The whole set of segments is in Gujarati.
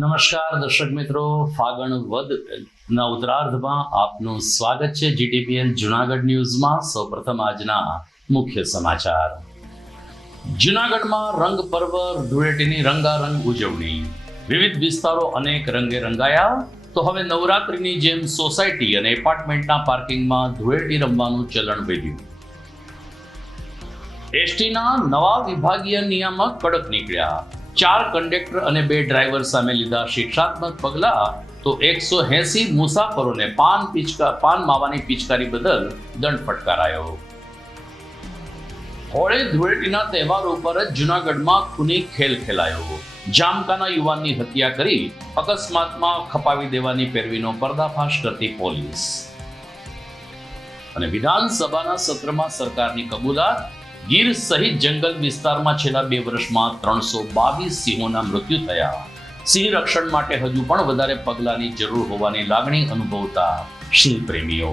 નમસ્કાર દર્શક મિત્રો, ફાગણ વદના ઉત્તરાર્ધમાં આપનું સ્વાગત છે જીટીપીએલ જુનાગઢ ન્યૂઝમાં. સૌપ્રથમ આજના મુખ્ય સમાચાર. જુનાગઢમાં રંગ પર્વ ધૂળેટીની રંગારંગ ઉજવણી. વિવિધ વિસ્તારો અનેક રંગે રંગાયા. તો હવે નવરાત્રિની જેમ સોસાયટી અને એપાર્ટમેન્ટના પાર્કિંગમાં ધૂળેટી રમવાનું ચલણ વધ્યું. એસટીના નવા વિભાગીય નિયામક કડક નીકળ્યા. 4 કંડક્ટર અને 2 ડ્રાઈવર સામે લીધા શિક્ષાત્મક પગલા. તો 180 મુસાફરોને પાન માવાની પિચકારી બદલ દંડ ફટકારાયો. હોળી ધૂળેટીના તહેવાર ઉપર જ જુનાગઢમાં ખૂની ખેલ ખેલાયો. જામકાના યુવાનની હત્યા કરી અકસ્માતમાં ખપાવી દેવાની પેરવીનો પર્દાફાશ કરતી પોલીસ. અને વિધાનસભાના સત્રમાં સરકારની કબૂલાત. ગીર સહિત જંગલ વિસ્તારમાં છેલ્લા 2 વર્ષમાં 322 સિંહોના મૃત્યુ થયા. સિંહ રક્ષણ માટે હજુ પણ વધારે પગલાંની જરૂર હોવાની લાગણી અનુભવતા સિંહ પ્રેમીઓ.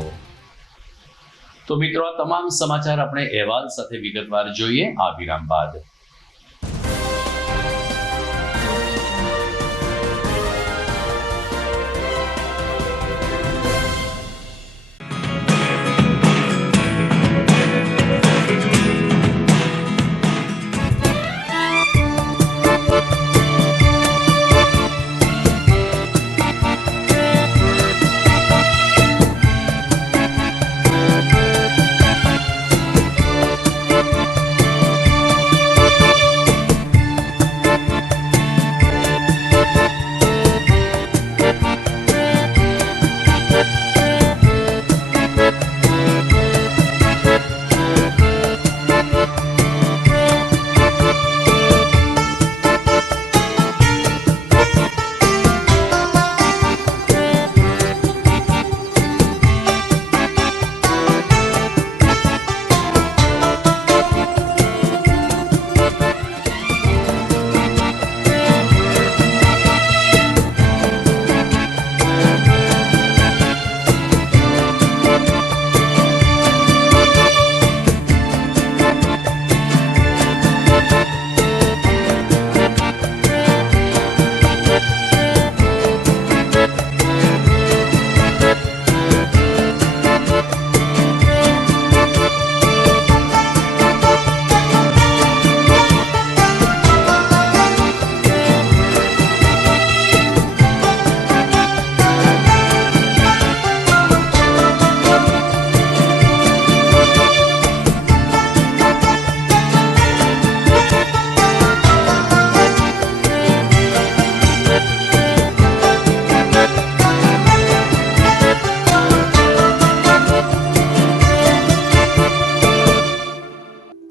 તો મિત્રો, આ તમામ સમાચાર આપણે અહેવાલ સાથે વિગતવાર જોઈએ આ વિરામ બાદ.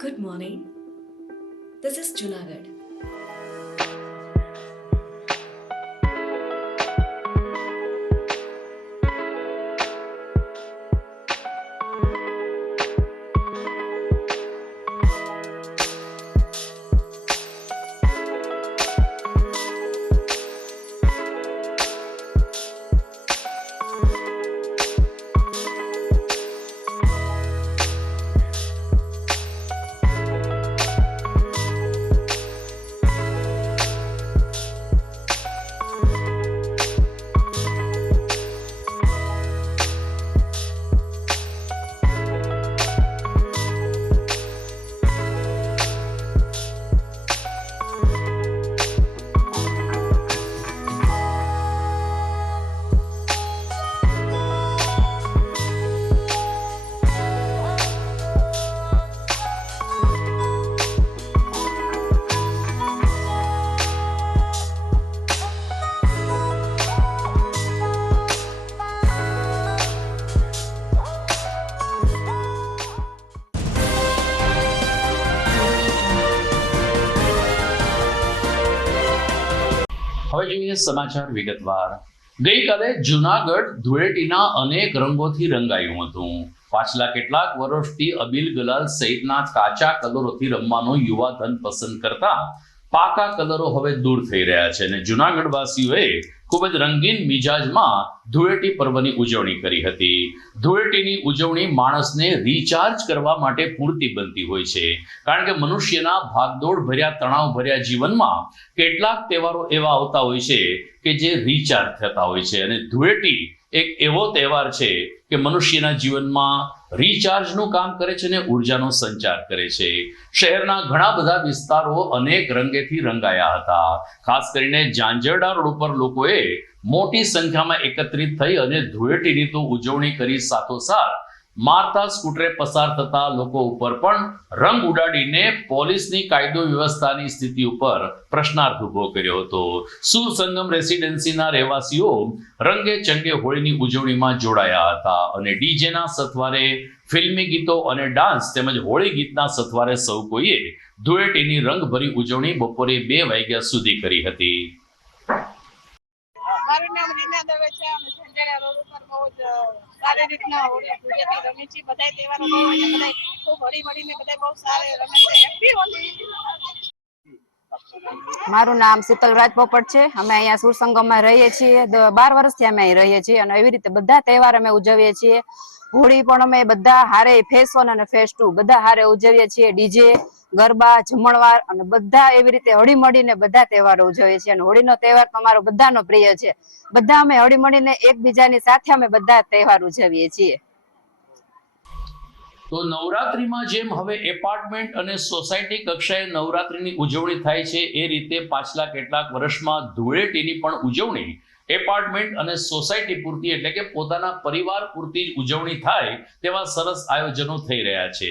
Good morning. This is Junagadh. હવે જોઈએ સમાચાર વિગતવાર. ગઈકાલે જુનાગઢ ધૂળેટીના અનેક રંગોથી રંગાયું હતું. પાછલા કેટલાક વર્ષથી અબીલ ગુલાલ સહિતના કાચા કલરોથી રમવાનો યુવા ધન પસંદ કરતા પાકા કલરો હવે દૂર થઈ રહ્યા છે અને જૂનાગઢ વાસીઓએ ખૂબ જ રંગીન મિજાજમાં ધૂળેટી પર્વની ઉજવણી કરી હતી. ધૂળેટીની ઉજવણી માણસને રિચાર્જ કરવા માટે પૂરતી બનતી હોય છે, કારણ કે મનુષ્યના ભાગદોડ ભર્યા તણાવ ભર્યા જીવનમાં કેટલાક તહેવારો એવા આવતા હોય છે કે જે રિચાર્જ થતા હોય છે અને ધૂળેટી એક એવો તહેવાર છે કે મનુષ્યના જીવનમાં રિચાર્જનું કામ કરે છે અને ઉર્જાનો સંચાર કરે છે. શહેરના ઘણા બધા વિસ્તારો અનેક રંગેથી રંગાયા હતા. ખાસ કરીને ઝાંઝરડા રોડ ઉપર લોકોએ મોટી સંખ્યામાં એકત્રિત થઈ અને ધૂળેટીની તો ઉજવણી કરી, સાથોસાથ મારતા સ્કૂટરે પસાર થતા લોકો ઉપર પણ રંગ ઉડાડીને પોલીસની કાયદો વ્યવસ્થાની સ્થિતિ ઉપર પ્રશ્નાર્થ ઉભો કર્યો હતો. સુરસંગમ રેસિડેન્સીના રહેવાસીઓ રંગે ચંગે હોળીની ઉજવણીમાં જોડાયા હતા અને ડીજેના સથવારે ફિલ્મી ગીતો અને ડાન્સ તેમજ હોળી ગીતના સથવારે સૌ કોઈએ ધૂળેટીની રંગભરી ઉજવણી બપોરે 2 વાગ્યા સુધી કરી હતી. મારું નામ રીના દવે છે. અમે ઝંઝેરા રોડ ઉપર બહુ જ સારી રીતના હોળી ધૂળેટી રમી છીએ. બધા તહેવારો બહુ અને બધા ખૂબ હળી મળીને બધા બહુ સારી રમે છે. હેપી હોલી. મારું નામ શીતલ રાજપોપટ છે. અમે અહીંયા સુરસંગમમાં રહીએ છીએ. 12 વર્ષથી અમે અહીં રહીએ છીએ અને એવી રીતે બધા તહેવાર અમે ઉજવીએ છીએ. હોળી પણ અમે બધા હારે ફેસ 1 અને ફેસ 2 બધા હારે ઉજવીએ છીએ. ડીજે, ગરબા, જમણવાર અને બધા એવી રીતે હળી મળીને બધા તહેવારો ઉજવીએ છીએ અને હોળીનો તહેવાર તો અમારો બધાનો પ્રિય છે. બધા અમે હળી મળીને એકબીજાની સાથે અમે બધા તહેવાર ઉજવીએ છીએ. તો નવરાત્રીમાં જેમ હવે એપાર્ટમેન્ટ અને સોસાયટી કક્ષાએ નવરાત્રીની ઉજવણી થાય છે, એ રીતે પાછલા કેટલાક વર્ષમાં ધૂળેટીની પણ ઉજવણી એપાર્ટમેન્ટ અને સોસાયટી પૂરતી એટલે કે પોતાના પરિવાર પૂરતી જ ઉજવણી થાય તેવા સરસ આયોજનો થઈ રહ્યા છે.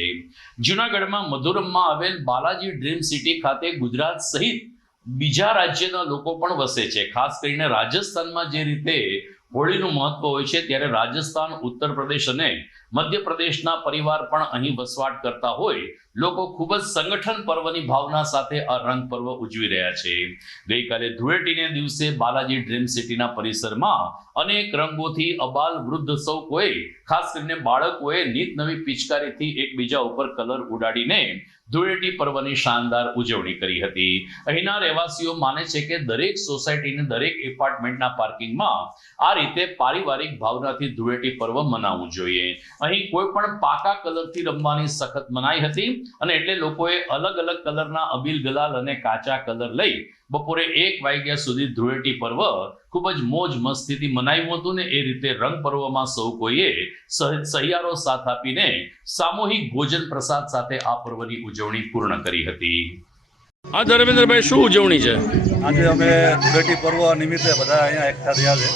જૂનાગઢમાં મધુરમમાં આવેલ બાલાજી ડ્રીમ સિટી ખાતે ગુજરાત સહિત બીજા રાજ્યના લોકો પણ વસે છે. ખાસ કરીને રાજસ્થાનમાં જે રીતે હોળીનું મહત્વ હોય છે, ત્યારે રાજસ્થાન, ઉત્તર પ્રદેશ અને મધ્યપ્રદેશના પરિવાર પણ અહીં વસવાટ કરતા હોય લોકો ખૂબ જ સંગઠન પર્વની ભાવના સાથે આ રંગ પર્વ ઉજવી રહ્યા છે. ગઈકાલે ધૂળેટીને દિવસે બાલાજી ડ્રીમ સિટીના પરિસરમાં અનેક રંગોથી અબાલ વૃદ્ધ સૌ કોઈ, ખાસ કરીને બાળકોએ નીત નવી પિચકારીથી એકબીજા ઉપર કલર ઉડાડીને ધૂળેટી પર્વની શાનદાર ઉજવણી કરી હતી. અહીંના રહેવાસીઓ માને છે કે દરેક સોસાયટીને દરેક એપાર્ટમેન્ટના પાર્કિંગમાં આ રીતે પારિવારિક ભાવનાથી ધૂળેટી પર્વ મનાવવું જોઈએ. અહીં કોઈ પણ પાકા કલરથી રમવાની સખત મનાઈ હતી અને એટલે લોકોએ અલગ અલગ કલરના અબીલ ગલાલ અને કાચા કલર લઈ બપોરે 1 વાગ્યા સુધી ધૂળેટી પર્વ ખૂબ જ મોજ મસ્તીથી મનાવ્યું હતું ને એ રીતે રંગ પર્વમાં સૌ કોઈએ સહિયારો સાથ આપીને સામૂહિક ભોજન પ્રસાદ સાથે આ પર્વની ઉજવણી પૂર્ણ કરી હતી. હા ધર્મેન્દ્રભાઈ, શું ઉજવણી છે આજે? અમે ધૂળેટી પર્વ નિમિત્તે બધા અહીંયા એકઠા થયા છે.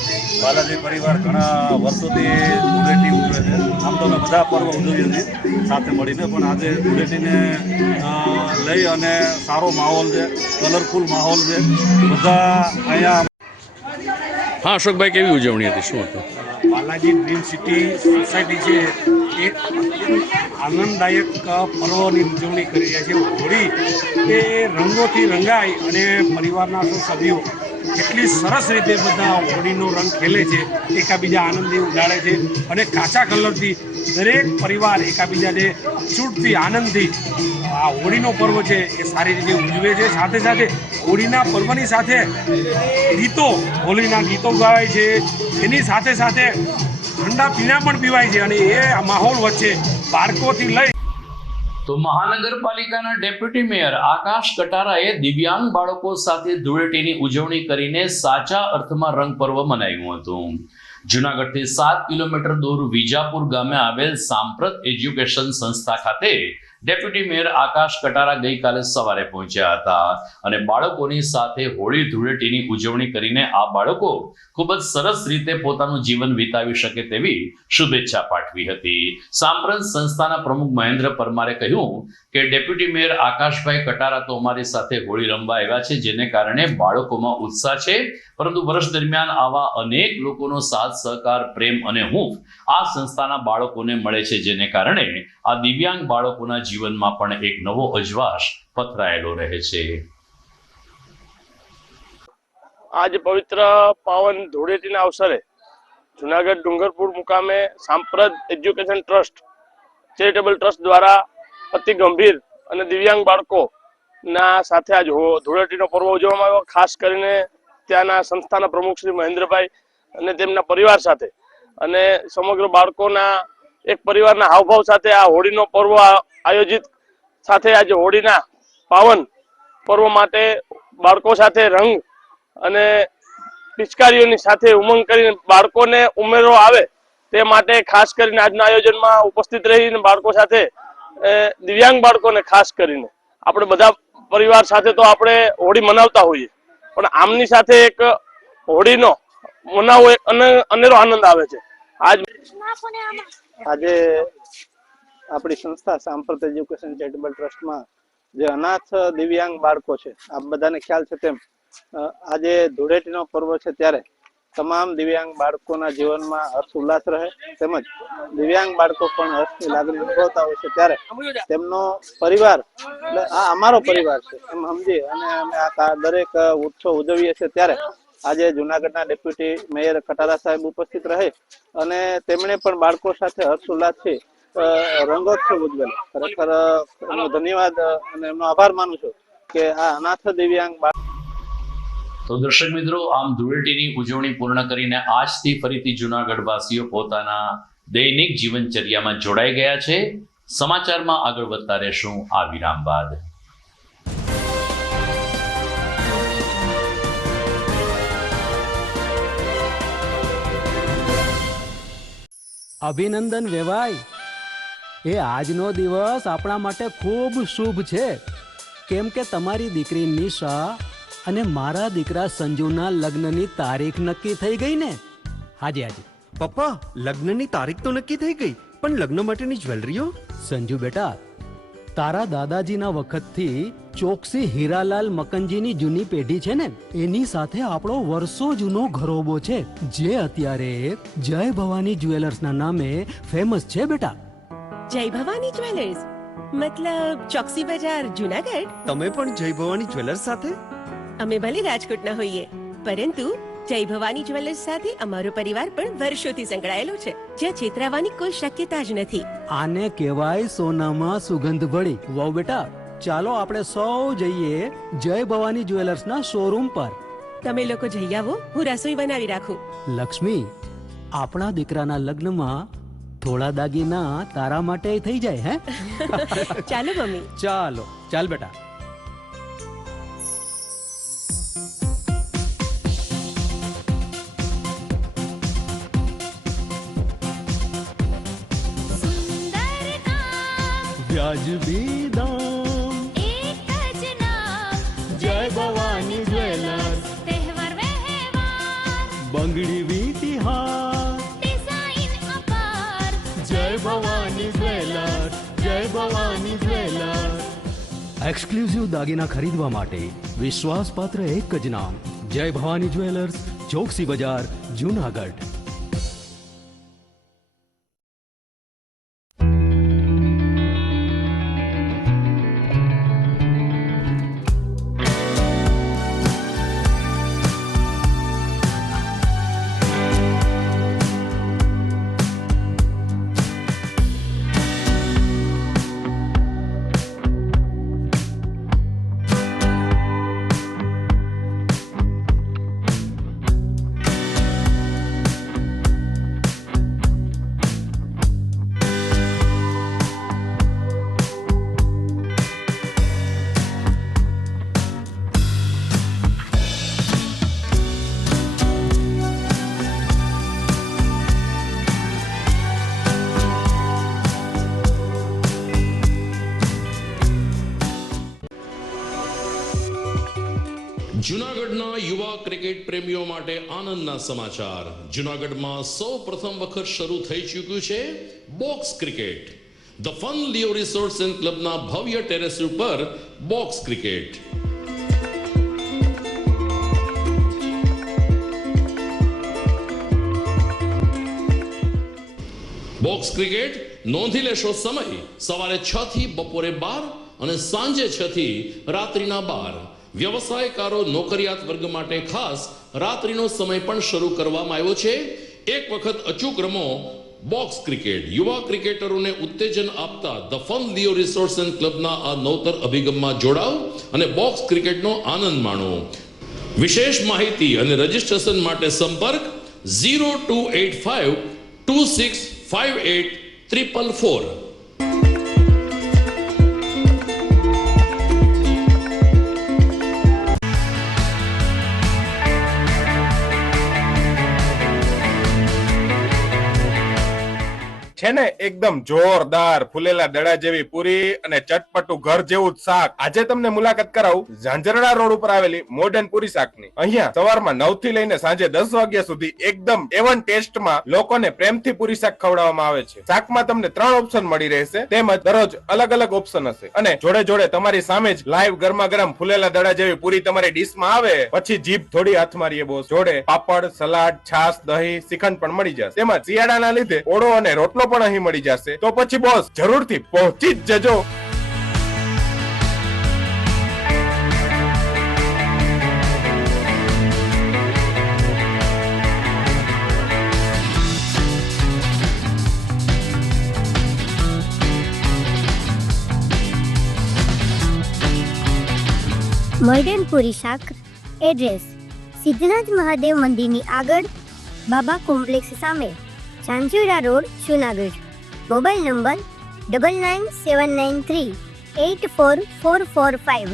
બાલાજી પરિવાર ઘણા વર્ષોથી ધૂળેટી ઉજવે છે. આમ તો અમે બધા પર્વ ઉજવીએ છીએ સાથે મળીને, પણ આજે ધૂળેટીને લઈ અને સારો માહોલ છે, કલરફુલ માહોલ છે. બધા અહીંયા. હા અશોકભાઈ, કેવી ઉજવણી હતી, શું હતું? બાલાજી ડ્રીમ સિટી સોસાયટી છે એ આનંદદાયક પર્વની ઉજવણી કરી રહ્યા છે. હોળી એ રંગોથી રંગાય અને પરિવારના સૌ સભ્યો એટલી સરસ રીતે બધા હોળીનો રંગ ખેલે છે, એકાબીજા આનંદથી ઉડાડે છે અને કાચા કલરથી દરેક પરિવાર એકાબીજાને છૂટથી આનંદથી આ હોળીનો પર્વ છે એ સારી રીતે ઉજવે છે. સાથે સાથે હોળીના પર્વની સાથે ગીતો, હોળીના ગીતો ગાય છે, એની સાથે સાથે ઠંડા પીણા પણ પીવાય છે અને એ માહોલ વચ્ચે બાળકોથી લઈ. તો મહાનગરપાલિકાના ડેપ્યુટી મેયર આકાશ કટારાએ દિવ્યાંગ બાળકો સાથે ધૂળેટીની ઉજવણી કરીને સાચા અર્થમાં રંગ પર્વ મનાવ્યું હતું. જૂનાગઢથી 7 કિલોમીટર દૂર વિજાપુર ગામે આવેલ સાંપ્રત એજ્યુકેશન સંસ્થા ખાતે ડેપ્યુટી મેયર આકાશ કટારા ગઈકાલે સવારે પહોંચ્યા હતા અને બાળકોની સાથે હોળી ધૂળેટીની ઉજવણી કરીને આ બાળકો ખૂબ જ સરસ રીતે પોતાનું જીવન વિતાવી શકે તેવી શુભેચ્છા પાઠવી હતી. સાંપ્રત સંસ્થાના પ્રમુખ મહેન્દ્ર પરમારે કહ્યું કે ડેપ્યુટી મેયર આકાશભાઈ કટારા તો અમારી સાથે હોળી રમવા આવ્યા છે, જેને કારણે બાળકોમાં ઉત્સાહ છે, પરંતુ વર્ષ દરમિયાન આવા અનેક લોકોનો સાથ સહકાર, પ્રેમ અને હૂંફ આ સંસ્થાના બાળકોને મળે છે, જેને કારણે આ દિવ્યાંગ બાળકોના જીવનમાં પણ એક નવો અજવાસ પથરાયેલો રહે છે. આજ પવિત્ર પાવન ધૂળેટીના અવસરે જુનાગઢ ડુંગરપુર મુકામે સાંપ્રત એજ્યુકેશન ટ્રસ્ટ ચેરિટેબલ ટ્રસ્ટ દ્વારા અતિ ગંભીર અને દિવ્યાંગ બાળકો ના સાથે આજ ધૂળેટીનો પર્વ ઉજવવામાં આવ્યો. ખાસ કરીને ત્યાંના સંસ્થાના પ્રમુખ શ્રી મહેન્દ્રભાઈ અને તેમના પરિવાર સાથે અને સમગ્ર બાળકોના એક પરિવારના હાવભાવ સાથે આ હોળીનો પર્વ આયોજિત સાથે આજે હોળીના પાવન પર્વ માટે બાળકો સાથે રંગ અને પિચકારીઓની સાથે ઉમંગ કરીને બાળકોને ઉમેરો આવે તે માટે ખાસ કરીને આજના આયોજનમાં ઉપસ્થિત રહીને બાળકો સાથે દિવ્યાંગ બાળકોને ખાસ કરીને આપણે બધા પરિવાર સાથે તો આપણે હોળી મનાવતા હોઈએ, પણ આમની સાથે એક હોળીનો મનાવવો એક અનેરો આનંદ આવે છે. આજે આપણી સંસ્થા સાંપ્રત એજ્યુકેશન ચેરિટેબલ ટ્રસ્ટમાં જે અનાથ દિવ્યાંગ બાળકો છે, આપ બધાને ખ્યાલ છે તેમ આજે ધૂળેટીનો પર્વ છે ત્યારે તમામ દિવ્યાંગ બાળકોના જીવનમાં હર્ષ ઉલ્લાસ રહે, તેમજ દિવ્યાંગ બાળકો પણ હર્ષની લાગણી અનુભવતા હોય છે ત્યારે તેમનો પરિવાર એટલે આ અમારો પરિવાર છે એમ સમજી અને અમે આ દરેક ઉત્સવ ઉજવીએ છીએ. ત્યારે આજે જુનાગઢના ડેપ્યુટી મેયર કટારા સાહેબ ઉપસ્થિત રહે અને તેમણે પણ બાળકો સાથે હર્ષ ઉલ્લાસથી રંગોત્સવ ઉજવેલો. ખરેખર એમનો ધન્યવાદ અને એમનો આભાર માનું છું કે આ અનાથ દિવ્યાંગ તો દર્શક મિત્રો, આમ ધૂળેટીની ઉજવણી પૂર્ણ કરીને આજથી ફરીથી જૂનાગઢ વાસીઓ પોતાના દૈનિક જીવનચર્યામાં જોડાઈ ગયા છે. સમાચારમાં આગળ વધતા રહેશું આ વિરામ બાદ. અભિનંદન વેવાય, એ આજનો દિવસ આપણા માટે ખૂબ શુભ છે, કેમ કે તમારી દીકરી નિશા અને મારા દીકરા સંજુના લગ્નની તારીખ નક્કી થઈ ગઈ ને. હાજી હાજી પપ્પા, લગ્નની તારીખ તો નક્કી થઈ ગઈ, પણ લગ્ન માટેની જ્વેલરીઓ? સંજુ બેટા, તારા દાદાજીના વખતથી ચોકસી હીરાલાલ મકનજીની જૂની પેઢી છે ને, એની સાથે આપણો વર્ષો જૂનો ઘરોબો છે, જે અત્યારે જય ભવાની જ્વેલર્સના નામે ફેમસ છે બેટા. જય ભવાની જ્વેલર્સ મતલબ ચોકસી બજાર જુનાગઢ? તમે પણ જય ભવાની જ્વેલર્સ સાથે? અમે ભલે રાજકોટના હોઈએ, પરંતુ જય ભવાની જ્વેલર્સ સાથે અમારો પરિવાર પણ વર્ષોથી સંકળાયેલો છે, જ્યાં છેતરાવાની કોઈ શક્યતા જ નથી. આને કહેવાય સોનામાં સુગંધ ભળી. વહુ બેટા, ચાલો આપણે સૌ જઈએ જય ભવાની જ્વેલર્સના શોરૂમ પર. તમે લોકો જઈ આવો, હું રસોઈ બનાવી રાખું. લક્ષ્મી, આપણા દીકરાના લગ્નમાં થોડા દાગીના તારા માટે થઈ જાય. હે ચાલો મમ્મી. ચાલો ચાલ બેટા. વ્યાજબી દામ, એક જ નામ, જય ભવાની જ્વેલર્સ. તહેવાર વ્યવહાર, બંગડી વીટી હાર, ડિઝાઇન અપાર, જય ભવાની જ્વેલર્સ, જય ભવાની જ્વેલર્સ. એક્સક્લુઝિવ દાગીના ખરીદવા માટે વિશ્વાસપાત્ર એક જ નામ, જય ભવાની જ્વેલર્સ, ચોકસી બજાર, જૂનાગઢ. જૂનાગઢના યુવા ક્રિકેટ પ્રેમીઓ માટે આનંદના સમાચાર. જૂનાગઢમાં સૌ પ્રથમ વખત શરૂ થઈ ચૂક્યું છે box cricket. The fun Leo resorts and ક્લબના ભવ્ય ટેરેસ ઉપર બોક્સ ક્રિકેટ. બોક્સ ક્રિકેટ નોંધી લેશો સમય સવારે 6 થી બપોરે 12 અને સાંજે 6 થી રાત્રિના 12. વ્યવસાયકારો નોકરિયાત વર્ગ માટે ખાસ રાત્રિનો સમય પણ શરૂ કરવામાં આવ્યો છે. એક વખત અચૂક રમો બોક્સ ક્રિકેટ યુવા ક્રિકેટરોને ઉત્તેજન આપતા the fun Leo resorts and ક્લબના આ નવતર અભિગમમાં જોડાઓ અને બોક્સ ક્રિકેટનો આનંદ માણો. વિશેષ માહિતી અને રજીસ્ટ્રેશન માટે સંપર્ક 0285 2658 444. છે ને એકદમ જોરદાર ફૂલેલા દડા જેવી પૂરી અને ચટપટું ઘર જેવું જ શાક. આજે તમને મુલાકાત કરાવું ઝાંઝરડા રોડ ઉપર આવેલી મોડર્ન પૂરી શાકની. અહીંયા સવારમાં 9 થી લઈને સાંજે 10 વાગ્યા સુધી એકદમ એવન ટેસ્ટમાં લોકોને પ્રેમથી પૂરી શાક ખવડાવવામાં આવે છે. શાકમાં તમને 3 ઓપ્શન મળી રહેશે, તેમજ દરરોજ અલગ અલગ ઓપ્શન હશે અને જોડે જોડે તમારી સામે જ લાઈવ ગરમા ગરમ ફૂલેલા દડા જેવી પૂરી તમારી ડીશમાં આવે પછી જીભ થોડી હાથ મારીએ બોસ. જોડે પાપડ, સલાડ, છાશ, દહીં, શ્રીખંડ પણ મળી જશે. તેમજ શિયાળાના લીધે ઓળો અને રોટલો પણ અહીં મળી જશે. તો પછી બોસ જરૂરથી પહોંચી જ જજો. મોડર્ન પૂરી શાક. એડ્રેસ સિદ્ધનાથ મહાદેવ મંદિરની આગળ, બાબા કોમ્પ્લેક્સ સામે, Zanzarda road, Junagadh. Mobile number 9979384445.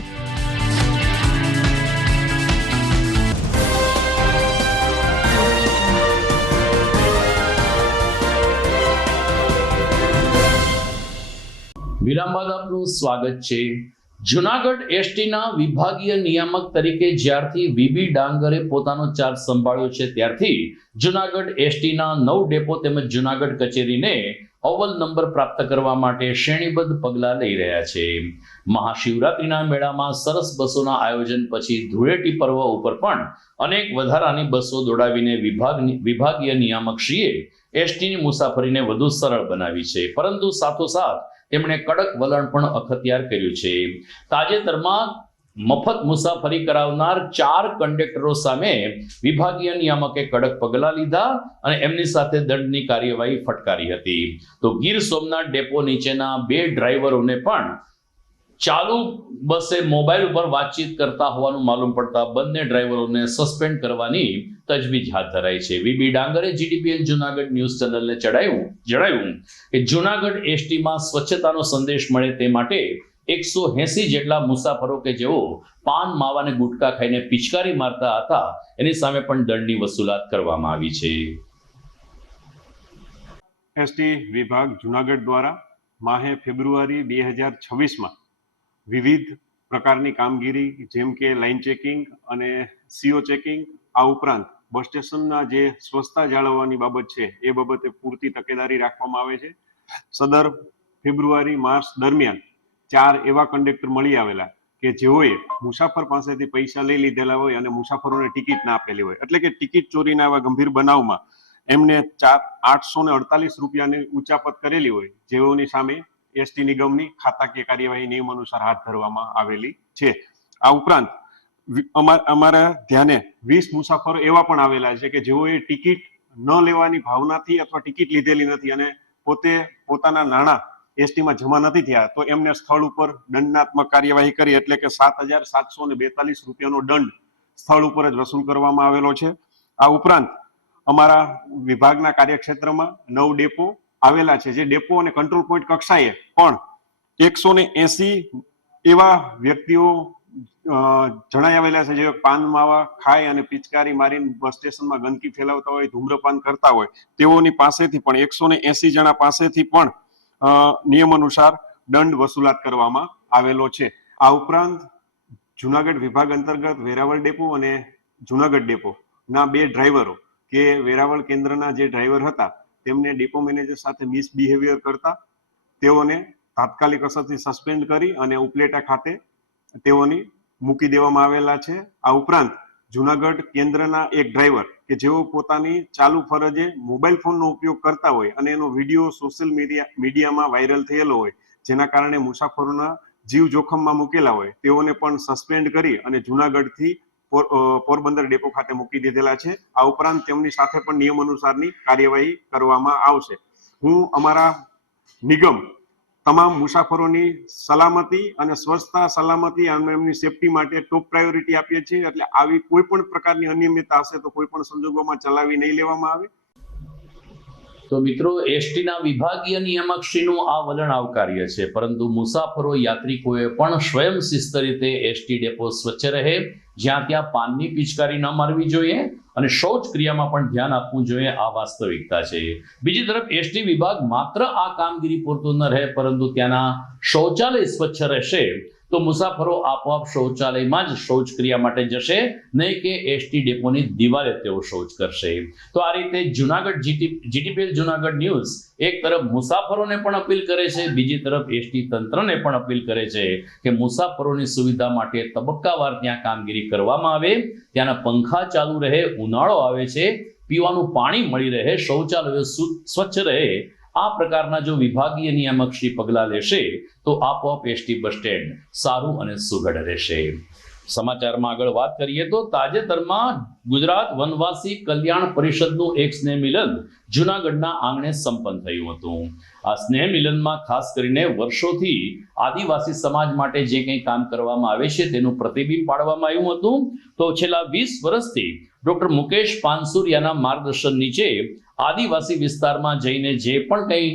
વિરામ બાદ આપનું સ્વાગત છે. જુનાગઢ એસટીના વિભાગીય નિયામક તરીકે જ્યારથી વીબી ડાંગરે પોતાનો ચાર્જ સંભાળ્યો છે ત્યારથી જુનાગઢ એસટીના 9 ડેપો તેમજ જુનાગઢ કચેરીને અવ્વલ નંબર પ્રાપ્ત કરવા માટે શ્રેણીબદ્ધ પગલાં લઈ રહ્યા છે. મહાશિવરાત્રિના મેળામાં સરસ બસોના આયોજન પછી ધૂળેટી પર્વ ઉપર પણ અનેક વધારાની બસો દોડાવીને વિભાગીય નિયામકશ્રીએ એસટીની મુસાફરીને વધુ સરળ બનાવી છે, પરંતુ સાથોસાથ તેમણે કડક વલણ પણ અખત્યાર કર્યું છે. તાજેતરમાં મફત મુસાફરી કરાવનાર 4 કંડક્ટરો સામે વિભાગીય નિયામકે કડક પગલાં લીધા અને એમની સાથે દંડની કાર્યવાહી ફટકારી હતી. તો ગીર સોમનાથ ડેપો નીચેના 2 ડ્રાઈવરોને પણ ચાલુ બસે મોબાઈલ ઉપર વાતચીત કરતા હોવાનું માલુમ પડતા બંને ડ્રાઈવરોને સસ્પેન્ડ કરવાની તજવીજ હાથ ધરાઈ છે. વીબી ડાંગરે જીટીપીએલ જુનાગઢ ન્યૂઝ ચેનલને જણાવ્યું કે જુનાગઢ એસટીમાં સ્વચ્છતાનો સંદેશ મળે તે માટે 180 જેટલા મુસાફરો કે જેઓ પાન, માવા અને ગુટકા ખાઈને પિચકારી મારતા હતા એની સામે પણ દંડની વસૂલાત કરવામાં આવી છે. એસટી વિભાગ જુનાગઢ દ્વારા માહે ફેબ્રુઆરી 2026માં વિવિધ પ્રકારની કામગીરી જેમ કે લાઇન ચેકિંગ અને સીઓ ચેકિંગ, આ ઉપરાંત બસ સ્ટેશનના જે સ્વચ્છતા જાળવવાની બાબત છે એ બાબતે પૂરતી તકેદારી રાખવામાં આવે છે. સદર ફેબ્રુઆરી માર્ચ દરમિયાન 4 એવા કંડક્ટર મળી આવેલા કે જેઓએ મુસાફર પાસેથી પૈસા લઈ લીધેલા હોય અને મુસાફરોને ટિકિટ ના આપેલી હોય, એટલે કે ટિકિટ ચોરીના આવા ગંભીર બનાવમાં એમને 848 રૂપિયાની ઉચાપત કરેલી હોય, જેઓની સામે એસટી નિગમની ખાતાકીય કાર્યવાહી નિયમ અનુસાર હાથ ધરવામાં આવેલી છે. આ ઉપરાંત અમારા ધ્યાને 20 મુસાફરો એવા પણ આવેલા છે કે જેઓએ ટિકિટ ન લેવાની ભાવનાથી અથવા ટિકિટ લીધેલી નથી અને પોતે પોતાના નાણાં એસટીમાં જમા નથી થયા, તો એમને સ્થળ ઉપર દંડાત્મક કાર્યવાહી કરી, એટલે કે 7,742 રૂપિયાનો દંડ સ્થળ ઉપર જ વસૂલ કરવામાં આવેલો છે. આ ઉપરાંત અમારા વિભાગના કાર્યક્ષેત્રમાં 9 ડેપો આવેલા છે, જે ડેપો અને કંટ્રોલ પોઈન્ટ કક્ષાએ પણ 180 એવા વ્યક્તિઓ જણાઈ આવેલા છે જે પાન, માવા ખાય અને પિચકારી મારીને બસ સ્ટેશનમાં ગંદકી ફેલાવતા હોય, ધૂમ્રપાન કરતા હોય, તેઓની પાસેથી પણ 180 જણા પાસેથી પણ નિયમ અનુસાર દંડ વસૂલાત કરવામાં આવેલો છે. આ ઉપરાંત જુનાગઢ વિભાગ અંતર્ગત વેરાવળ ડેપો અને જુનાગઢ ડેપો ના 2 ડ્રાઈવરો કે વેરાવળ કેન્દ્રના જે ડ્રાઈવર હતા તેમને ડેપો મેનેજર સાથે મિસબિહેવિયર કરતા તેઓને તાત્કાલિક અસરથી સસ્પેન્ડ કરી અને ઉપલેટા ખાતે તેઓની મૂકી દેવામાં આવેલા છે. આ ઉપરાંત જુનાગઢ કેન્દ્રના એક ડ્રાઈવર કે જેઓ પોતાની ચાલુ ફરજે મોબાઈલ ફોનનો ઉપયોગ કરતા હોય અને એનો વિડીયો સોશિયલ મીડિયામાં વાયરલ થયેલો હોય, જેના કારણે મુસાફરોના જીવ જોખમમાં મૂકેલા હોય, તેઓને પણ સસ્પેન્ડ કરી અને જુનાગઢથી પોરબંદર ડેપો ખાતે મૂકી દીધેલા છે. આ ઉપરાંત તેમની સાથે પણ નિયમ અનુસારની કાર્યવાહી કરવામાં આવશે. હું અમારા નિગમ તમામ મુસાફરોની સલામતી અને સ્વચ્છતા સલામતી અને એમની સેફટી માટે ટોપ પ્રાયોરિટી આપીએ છીએ. એટલે આવી કોઈ પણ પ્રકારની અનિયમિતતા હશે તો કોઈ પણ સંજોગોમાં ચલાવી નહીં લેવામાં આવે. તો મિત્રો, એસટીના વિભાગીય નિયામકશ્રીનું આ વલણ આવકાર્ય છે, પરંતુ મુસાફરો યાત્રિકોએ પણ સ્વયં શિસ્ત રીતે એસટી ડેપો સ્વચ્છ રહે, જ્યાં ત્યાં પાનની પિચકારી ન મારવી જોઈએ અને શૌચ ક્રિયામાં પણ ધ્યાન આપવું જોઈએ, આ વાસ્તવિકતા છે. બીજી તરફ એસટી વિભાગ માત્ર આ કામગીરી પૂરતું ન રહે, પરંતુ ત્યાંના શૌચાલય સ્વચ્છ રહેશે તો મુસાફરો આપોઆપ શૌચાલયમાં જ શૌચ ક્રિયા માટે જશે, નહીં કે એસટી ડેપોની દિવાલે તેઓ શૌચ કરશે. તો આ રીતે જુનાગઢ જીટીપીએલ જુનાગઢ ન્યૂઝ એક તરફ મુસાફરોને પણ અપીલ કરે છે, બીજી તરફ એસટી તંત્રને પણ અપીલ કરે છે કે મુસાફરોની સુવિધા માટે તબક્કાવાર ત્યાં કામગીરી કરવામાં આવે, ત્યાંના પંખા ચાલુ રહે, ઉનાળો આવે છે, પીવાનું પાણી મળી રહે, શૌચાલયો સ્વચ્છ રહે. આ પ્રકારના જો વિભાગીય નિયામકશ્રી પગલાં લેશે તો આપોઆપ એસટી બસ સ્ટેન્ડ સારું અને સુઘડ રહેશે. સમાચારમાં આગળ વાત કરીએ તો તાજેતરમાં ગુજરાત વનવાસી કલ્યાણ પરિષદનું એક સ્નેહ મિલન જૂનાગઢના આંગણે સંપન્ન થયું હતું. આ સ્નેહ મિલનમાં ખાસ કરીને વર્ષોથી આદિવાસી સમાજ માટે જે કંઈ કામ કરવામાં આવે છે તેનું પ્રતિબિંબ પાડવામાં આવ્યું હતું. તો છેલ્લા 20 વર્ષથી ડોક્ટર મુકેશ પાનસુરિયાના માર્ગદર્શન નીચે આદિવાસી વિસ્તારમાં જઈને જે પણ કંઈ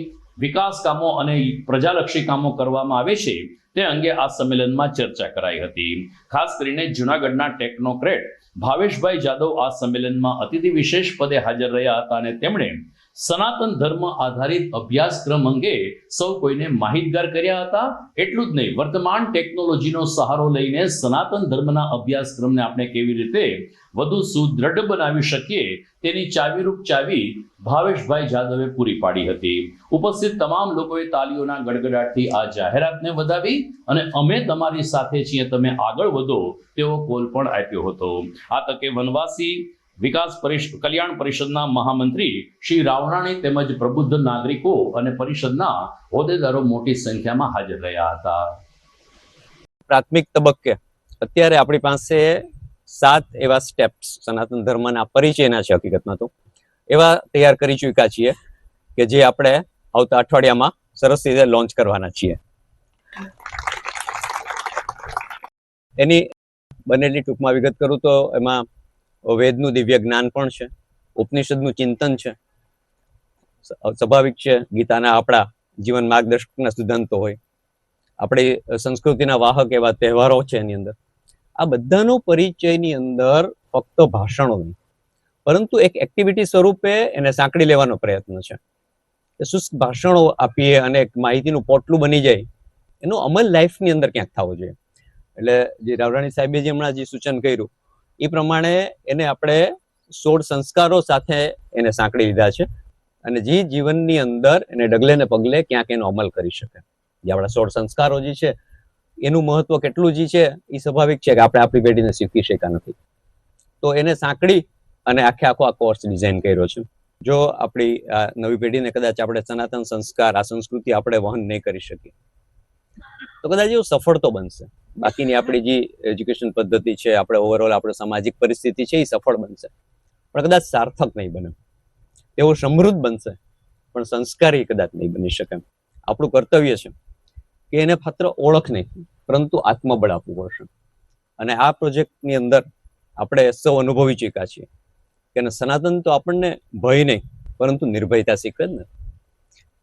વિકાસ કામો અને પ્રજાલક્ષી કામો કરવામાં આવે છે તે અંગે આ સંમેલનમાં ચર્ચા કરાઈ હતી. ખાસ કરીને જૂનાગઢના ટેકનોક્રેટ ભાવેશભાઈ જાદવ આ સંમેલનમાં અતિથિ વિશેષ પદે હાજર રહ્યા હતા અને તેમણે સનાતન ધર્મ આધારિત અભ્યાસક્રમ અંગે સૌ કોઈને માહિતગાર કર્યા હતા. એટલું જ નહીં, વર્તમાન ટેકનોલોજીનો સહારો લઈને સનાતન ધર્મના અભ્યાસક્રમને આપણે કેવી રીતે વધુ સુદૃઢ બનાવી શકીએ તેની ચાવીરૂપ ચાવી ભાવેશભાઈ જાદવે પૂરી પાડી હતી. ઉપસ્થિત તમામ લોકોએ તાલીઓના ગડગડાટથી આ જાહેરાતને વધાવી અને અમે તમારી સાથે છીએ, તમે આગળ વધો તેવો કોલ પણ આપ્યો હતો. આ તકે વનવાસી વિકાસ કલ્યાણ પરિષદના મહામંત્રી શ્રી રાવણાણી તેમજ પ્રબુદ્ધ નાગરિકો અને પરિષદના હોદ્દેદારો મોટી સંખ્યામાં હાજર રહ્યા હતા. પ્રાથમિક તબક્કે અત્યારે આપણી પાસે 7 એવા સ્ટેપ્સ સનાતન ધર્મના પરિચયના છે, હકીકતમાં તો એવા તૈયાર કરી ચૂક્યા છીએ કે જે આપણે આવતા અઠવાડિયામાં સરસ રીતે લોન્ચ કરવાના છીએ. એની બનેલી ટૂંકમાં વિગત કરું તો એમાં વેદનું દિવ્ય જ્ઞાન પણ છે, ઉપનિષદનું ચિંતન છે, સ્વાભાવિક છે ગીતાના આપણા જીવન માર્ગદર્શકના સિદ્ધાંતો હોય, આપણી સંસ્કૃતિના વાહક એવા તહેવારો છે એની અંદર. આ બધાનો પરિચયની અંદર ફક્ત ભાષણો નહીં, પરંતુ એક એક્ટિવિટી સ્વરૂપે એને સાંકળી લેવાનો પ્રયત્ન છે. શુષ્ક ભાષણો આપીએ અને એક માહિતીનું પોટલું બની જાય, એનો અમલ લાઈફની અંદર ક્યાંક થવો જોઈએ. એટલે જે રાવરાણી સાહેબે જે હમણાં જે સૂચન કર્યું એ પ્રમાણે એને આપણે 16 સંસ્કારો સાથે એને સાંકળી લીધા છે અને જે જીવનની અંદર એને ડગલે ને પગલે ક્યાંક એનો અમલ કરી શકે. જે આપણા 16 સંસ્કારો જે છે એનું મહત્વ કેટલું જે છે એ સ્વાભાવિક છે કે આપણે આપણી પેઢીને શીખી શક્યા નથી. તો એને સાંકળી અને આખો આ કોર્સ ડિઝાઇન કર્યો છે. જો આપણી નવી પેઢીને કદાચ આપણે સનાતન સંસ્કાર, આ સંસ્કૃતિ આપણે વહન નહીં કરી શકીએ તો કદાચ એવું સફળ તો બનશે. બાકીની આપણી જે એજ્યુકેશન પદ્ધતિ છે, આપણે ઓવરઓલ આપણે સામાજિક પરિસ્થિતિ છે એ સફળ બનશે, પણ કદાચ સાર્થક નહીં બને. તેઓ સમૃદ્ધ બનશે પણ સંસ્કારી કદાચ નહીં બની શકે. આપણું કર્તવ્ય છે કે એને માત્ર ઓળખ નહીં પરંતુ આત્મબળ આપવું પડશે. અને આ પ્રોજેક્ટની અંદર આપણે સૌ અનુભવી ચૂક્યા છીએ કે સનાતન તો આપણને ભય નહીં પરંતુ નિર્ભયતા શીખવે જ ને.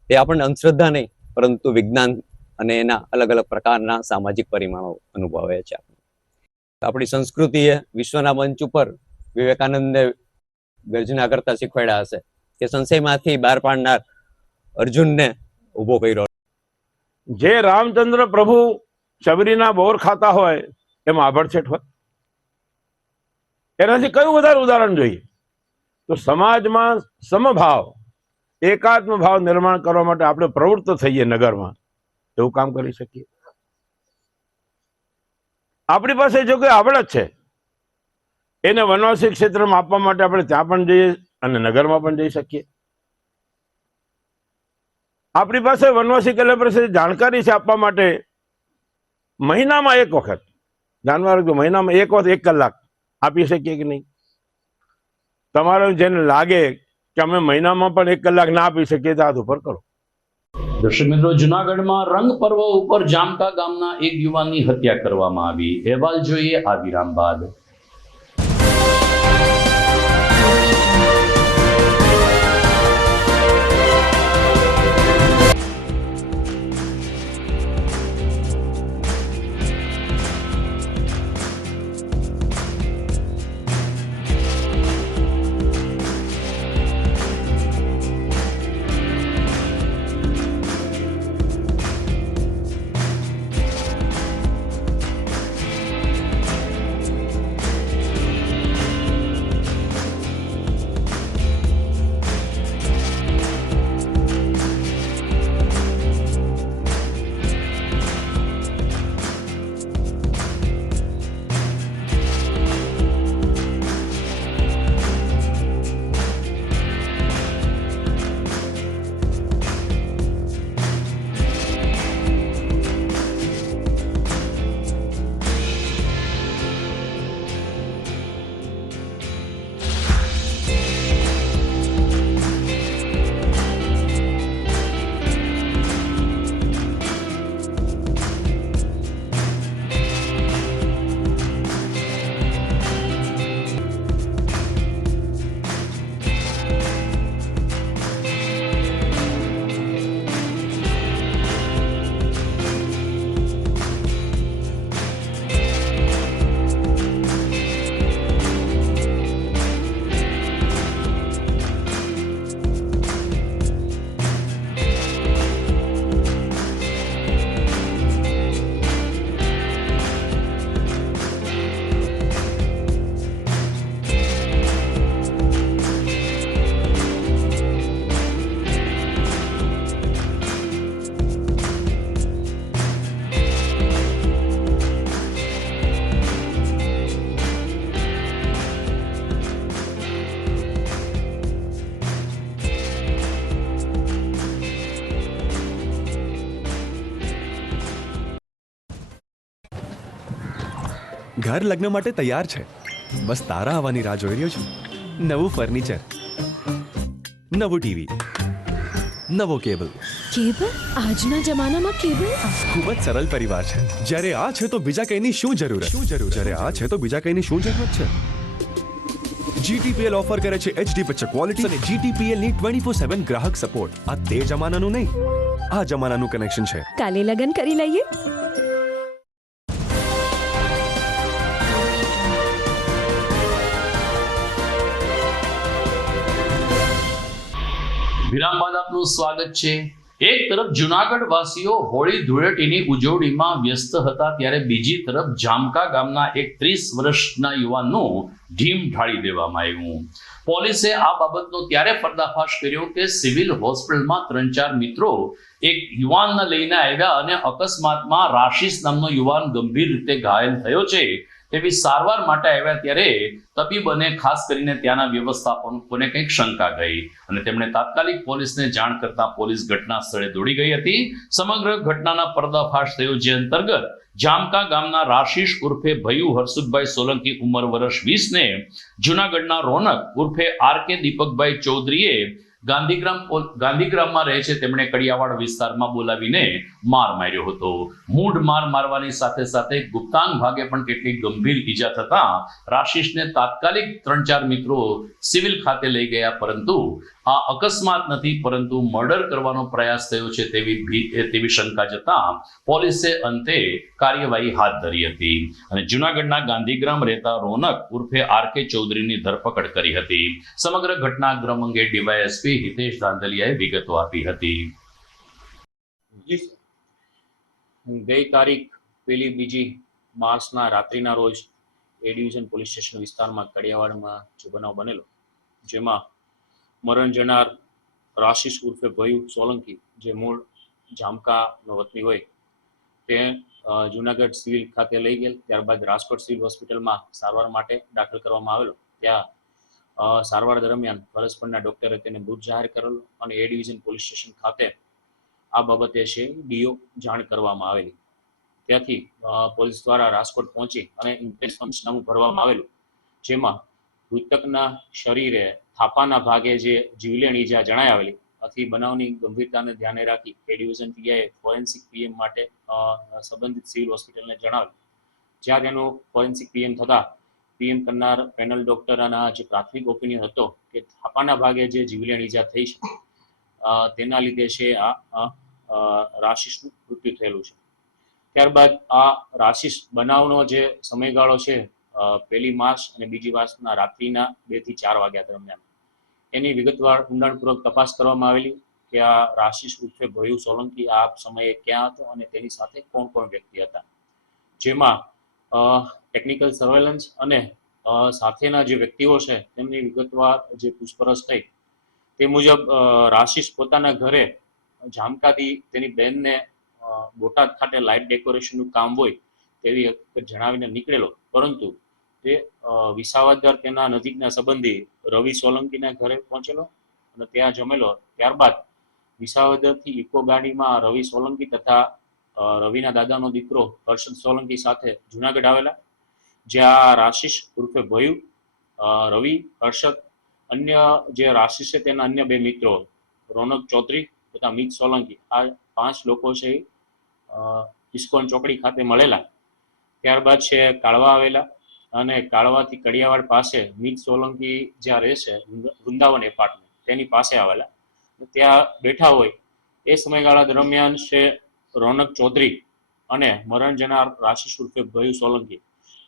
તે આપણને અંધશ્રદ્ધા નહીં પરંતુ વિજ્ઞાન અને એના અલગ અલગ પ્રકારના સામાજિક પરિમાણો અનુભવે છે. આપણી સંસ્કૃતિએ વિશ્વના મંચ ઉપર વિવેકાનંદને ગર્જના કરતા શીખવાડ્યા હશે કે સંશયમાંથી બહાર પાડનાર અર્જુનને ઊભો કર્યો. જે રામચંદ્ર પ્રભુ શબરીના બોર ખાતા હોય એમાં આભડછેટ હોય, એનાથી કયું વધારે ઉદાહરણ જોઈએ? તો સમાજમાં સમભાવ, એકાત્મ ભાવ નિર્માણ કરવા માટે આપણે પ્રવૃત્ત થઈએ નગરમાં, એવું કામ કરી શકીએ. આપણી પાસે જો કોઈ આવડત છે એને વનવાસી ક્ષેત્રમાં આપવા માટે આપણે ત્યાં પણ જઈએ અને નગરમાં પણ જઈ શકીએ. આપણી પાસે વનવાસી કલ્યાણ પરિષદ જાણકારી છે આપવા માટે મહિનામાં એક વખત, જાણવા રાખજો, મહિનામાં એક વખત 1 કલાક આપી શકીએ કે નહીં? તમારે જેને લાગે કે અમે મહિનામાં પણ 1 કલાક ના આપી શકીએ તો હાથ ઉપર કરો. દર્શક મિત્રો, જુનાગઢમાં રંગ પર્વ ઉપર જામકા ગામના એક યુવાનની હત્યા કરવામાં આવી. અહેવાલ જોઈએ આ વિરામ બાદ. ઘર લગ્ન માટે તૈયાર છે, બસ તારા આવવાની રાહ જોઈ રહ્યો છું. નવું ફર્નિચર, નવું ટીવી, નવો કેબલ. કેબલ? આજના જમાનામાં કેબલ? ખૂબ જ સરળ પરિવાર છે. જ્યારે આ છે તો બીજા કઈની શું જરૂરત? જ્યારે આ છે તો બીજા કઈની શું જરૂરત છે? GTPL ઓફર કરે છે HD પિક્ચર ક્વોલિટી અને GTPL ની 24/7 ગ્રાહક સપોર્ટ. આ તે જમાનાનું નહીં, આ જમાનાનું કનેક્શન છે. કાલે લગન કરી લઈએ. વિરામ બાદ આપનું સ્વાગત છે. એક તરફ જુનાગઢ વાસીઓ હોળી ધૂળેટીની ઉજવણીમાં વ્યસ્ત હતા, ત્યારે બીજી તરફ જામકા ગામના એક 30 વર્ષના યુવાનનું ઢીમ ઢાળી દેવામાં આવ્યું. પોલીસે આ બાબતનો ત્યારે પર્દાફાશ કર્યો કે સિવિલ હોસ્પિટલમાં 3-4 મિત્રો એક યુવાનને લઈને આવ્યા અને અકસ્માતમાં રાશિસ નામનો યુવાન ગંભીર રીતે ઘાયલ થયો છે તેવી સારવાર માટે આવ્યા, ત્યારે તબીબ અને ખાસ કરીને ત્યાંના વ્યવસ્થાપકોને કંઈક શંકા ગઈ અને તેમણે તાત્કાલિક પોલીસને જાણ કરતા પોલીસ ઘટના સ્થળે દોડી ગઈ હતી. સમગ્ર ઘટનાના પર્દાફાશ થયો, જે અંતર્ગત જામકા ગામના રાશિષ ઉર્ફે ભયુ હરસુખભાઈ સોલંકી ઉંમર વર્ષ 20 ને જુનાગઢના રોનક ઉર્ફે RK દીપકભાઈ ચૌધરીએ ગાંધીગ્રામમાં રહે છે, તેમણે કડિયાવાડ વિસ્તારમાં બોલાવીને માર માર્યો હતો. મૂઢ માર મારવાની સાથે સાથે ગુપ્તાંગ ભાગે પણ કેટલીક ગંભીર ઈજા થતા રાશિષને તાત્કાલિક 3-4 મિત્રો સિવિલ ખાતે લઈ ગયા, પરંતુ આ અકસ્માત નથી પરંતુ મર્ડર કરવાનો પ્રયાસ થયો છે તેવી શંકા જતા પોલીસે અંતે કાર્યવાહી હાથ ધરી હતી અને જુનાગઢના ગાંધીગ્રામ રહેતા રોનક ઉર્ફે RK ચૌધરીની ધરપકડ કરી હતી. સમગ્ર ઘટનાક્રમ અંગે DYSP હિતેશ ધાંધલિયાએ વિગતો આપી હતી. ગઈ તારીખ 1-2 માર્ચના રાત્રિના રોજ A ડિવિઝન પોલીસ સ્ટેશન વિસ્તારમાં કડિયાવાડમાં જે બનાવ બનેલો, જેમાં મરણ જનાર રાશિષ ઉર્ફે ભયુ સોલંકી, જે મૂળ જામકાનો વતની હોય, તે જુનાગઢ સિવિલ ખાતે લઈ ગયેલ. ત્યારબાદ રાજકોટ સિવિલ હોસ્પિટલમાં સારવાર માટે દાખલ કરવામાં આવેલો. ત્યાં સારવાર દરમિયાન ફરજ પરના ડોક્ટરે તેને મૃત જાહેર કરેલો અને A ડિવિઝન પોલીસ સ્ટેશન ખાતે આ બાબતે છે DO જાણ કરવામાં આવેલી. ત્યાંથી પોલીસ દ્વારા રાજકોટ પહોંચી અને ઇન્ક્વેસ્ટ પંચનામું ભરવામાં આવેલું, જેમાં મૃતકના શરીરે થાપાના ભાગે જે જીવલેણ ઈજા જણાઈ આવેલી આથી બનાવની ગંભીરતાને ધ્યાને રાખી એ ડિવિઝન પીઆઈએ ફોરેન્સિક પીએમ માટે સંબંધિત સિવિલ હોસ્પિટલને જણાવ્યું, જ્યાં તેનું ફોરેન્સિક પીએમ થતા પીએમ કરનાર પેનલ ડોક્ટરના જે પ્રાથમિક ઓપિનિયન હતો કે થાપાના ભાગે જે જીવલેણ ઈજા થઈ છે તેના લીધે છે આ રાશિસનું મૃત્યુ થયેલું છે. ત્યારબાદ આ રાશિસ બનાવનો જે સમયગાળો છે 1 માર્ચ અને 2 માર્ચના રાત્રિના 2 થી 4 વાગ્યા દરમિયાન એની વિગતવાર ઊંડાણપૂર્વક તપાસ કરવામાં આવેલી કે આ રાશિસ ઉર્ફે ભયુ સોલંકી આ સમયે ક્યાં હતો અને તેની સાથે કોણ કોણ વ્યક્તિ હતા, જેમાં ટેકનિકલ સર્વેલન્સ અને સાથેના જે વ્યક્તિઓ છે તેમની વિગતવાર જે પૂછપરછ થઈ તે મુજબ રાશિસ પોતાના ઘરે જામકાથી તેની બહેનને બોટાદ ખાતે લાઇટ ડેકોરેશનનું કામ હોય તેવી હકીકત જણાવીને નીકળેલો, પરંતુ તે વિસાવદર તેના નજીકના સંબંધી રવિ સોલંકીના ઘરે પહોંચેલો અને ત્યાં જમેલો. ત્યારબાદ વિસાવદરથી ઇકો ગાડીમાં રવિ સોલંકી તથા રવિના દાદાનો દીકરો હર્ષદ સોલંકી સાથે જુનાગઢ આવેલા, જ્યાં રાશિસ ઉર્ફે ભયુ, રવિ, હર્ષદ, અન્ય જે રાશિસ છે તેના અન્ય 2 મિત્રો રોનક ચૌધરી તથા મિત સોલંકી આ 5 લોકો છે ઇસ્કોન ચોકડી ખાતે મળેલા. ત્યારબાદ છે કાળવા આવેલા અને કાળવાથી કડિયાવાડ પાસે મિત સોલંકી જ્યાં રહે છે વૃંદાવન એપાર્ટમેન્ટ તેની પાસે આવેલા. ત્યાં બેઠા હોય એ સમયગાળા દરમિયાન છે રોનક ચૌધરી અને મરણ જનાર રાશિસ ઉર્ફે ભયુ સોલંકી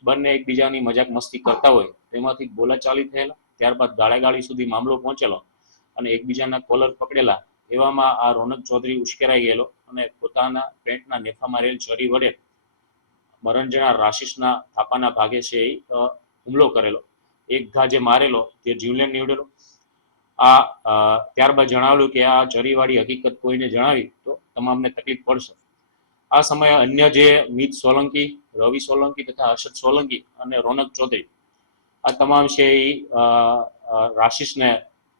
બંને એકબીજાની મજાક મસ્તી કરતા હોય તેમાંથી બોલાચાલી થયેલા. ત્યારબાદ ગાળાગાળી સુધી મામલો પહોંચેલો અને એકબીજાના કોલર પકડેલા. એવામાં આ રોનક ચૌધરી ઉશ્કેરાઈ ગયેલો અને પોતાના પેન્ટના નેફામાં રહેલ છરી વડે મરણ જનાર રાશિસના થાપાના ભાગે છે એ હુમલો કરેલો. એક ઘા જે મારેલો તે જીવલેણ નીવડેલો. ત્યારબાદ જણાવેલું કે આ ચરીવાળી હકીકત કોઈને જણાવી તો તમામને તકલીફ પડશે. આ સમયે અન્ય જે મિત સોલંકી, રવિ સોલંકી તથા હર્ષદ સોલંકી અને રોનક ચૌધરી આ તમામ છે એ રાશિસને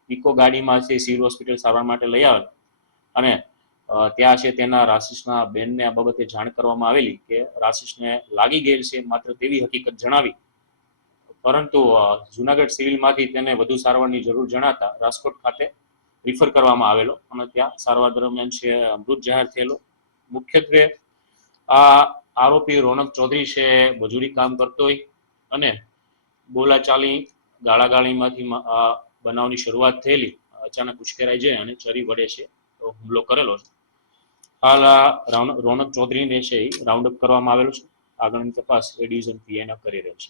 ઇકો ગાડીમાં છે સિવિલ હોસ્પિટલ સારવાર માટે લઈ આવેલા અને ત્યાં છે તેના રાશિસના બેનને આ બાબતે જાણ કરવામાં આવેલી કે રાશિસને લાગી ગયેલ છે માત્ર તેવી હકીકત જણાવી, પરંતુ જુનાગઢ સિવિલમાંથી તેને વધુ સારવારની જરૂર જણાતા રાજકોટ ખાતે રિફર કરવામાં આવેલો અને ત્યાં સારવાર દરમિયાન છે મૃત જાહેર થયેલો. મુખ્યત્વે આ આરોપી રોનક ચૌધરી છે મજૂરી કામ કરતો હોય અને બોલાચાલી ગાળાગાળીમાંથી બનાવની શરૂઆત થયેલી. અચાનક ઉશ્કેરાઈ જાય અને છરી વડે છે હુમલો કરેલો છે. હાલ રોનક ચૌધરીને છે એ રાઉન્ડ અપ કરવામાં આવેલો છે. આગળની તપાસ એ ડિવિઝન પીઆઈ કરી રહ્યો છે.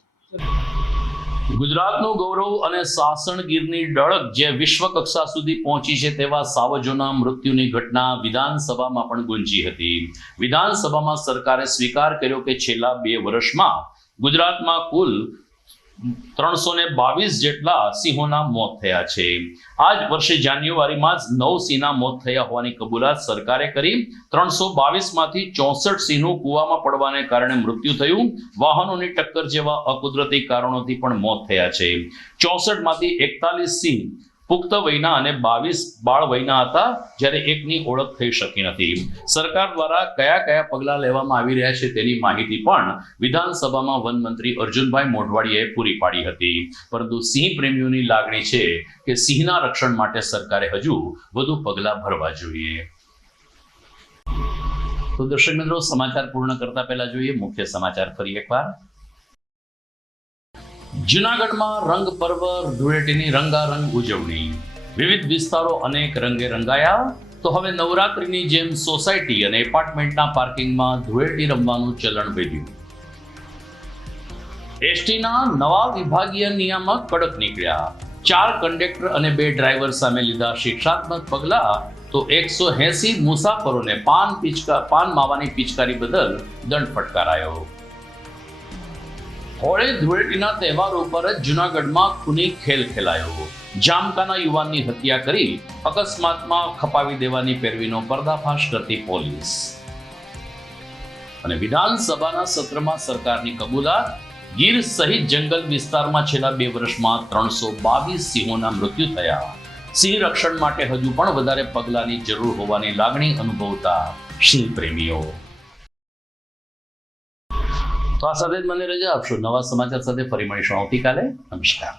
ગુજરાતનું ગૌરવ અને સાસણગીરની ડળક જે વિશ્વ કક્ષા સુધી પહોંચી છે તેવા સાવજોના મૃત્યુની ઘટના વિધાનસભામાં પણ ગુંજી હતી. વિધાનસભામાં સરકારે સ્વીકાર કર્યો કે છેલ્લા 2 વર્ષમાં ગુજરાતમાં કુલ 322 જેટલા સિંહોના મોત થયા છે. આ જ વર્ષે જાન્યુઆરીમાં જ 9 સિંહના મોત થયા હોવાની કબૂલાત સરકારે કરી. 322 માંથી 64 સિંહનું કૂવામાં પડવાને કારણે મૃત્યુ થયું. વાહનોની ટક્કર જેવા અકુદરતી કારણોથી પણ મોત થયા છે. 64 માંથી 41 સિંહ પુખ્ત વયના અને 22 બાળ વયના હતા, જ્યારે એકની ઓળખ થઈ શકી નથી. સરકાર દ્વારા કયા કયા પગલાં લેવામાં આવી રહ્યા છે તેની માહિતી પણ વિધાનસભામાં વન મંત્રી અર્જુનભાઈ મોઢવાડીએ પૂરી પાડી હતી. પરંતુ સિંહ પ્રેમીઓની લાગણી છે કે સિંહના રક્ષણ માટે સરકારે હજુ વધુ પગલાં ભરવા જોઈએ. તો દર્શક મિત્રો, સમાચાર પૂર્ણ કરતા પહેલા જોઈએ મુખ્ય સમાચાર ફરી એકવાર. જૂનાગઢમાં રંગ પર્વ ધૂળેટીની રંગારંગ ઉજવણી. વિવિધ વિસ્તારો અનેક રંગે રંગાયા. તો હવે નવરાત્રીની જેમ સોસાયટી અને એપાર્ટમેન્ટના પાર્કિંગમાં ધૂળેટી રમવાનું ચલણ વધ્યું. એસટીના નવા વિભાગીય નિયામક કડક નીકળ્યા. 4 કંડક્ટર અને 2 ડ્રાઈવર સામે લીધા શિક્ષાત્મક પગલાં. તો 180 મુસાફરોને પાન માવાની પિચકારી બદલ દંડ ફટકારાયો. હોળી ધૂળેટીના તહેવાર ઉપર જ જૂનાગઢમાં ખૂની ખેલ ખેલાયો. જામકાના યુવાનની હત્યા કરી અકસ્માતમાં ખપાવી દેવાની પેરવીનો પર્દાફાશ કરતી પોલીસ. અને વિધાનસભાના સત્રમાં સરકારની કબૂલાત. ગીર સહિત જંગલ વિસ્તારમાં છેલ્લા 2 વર્ષમાં 322 સિંહોના મૃત્યુ થયા. સિંહ રક્ષણ માટે હજુ પણ વધારે પગલાંની જરૂર હોવાની લાગણી અનુભવતા સિંહ પ્રેમીઓ. તો આ સાથે જ મને રજા આપશો. નવા સમાચાર સાથે ફરી મળીશું આવતીકાલે. નમસ્કાર.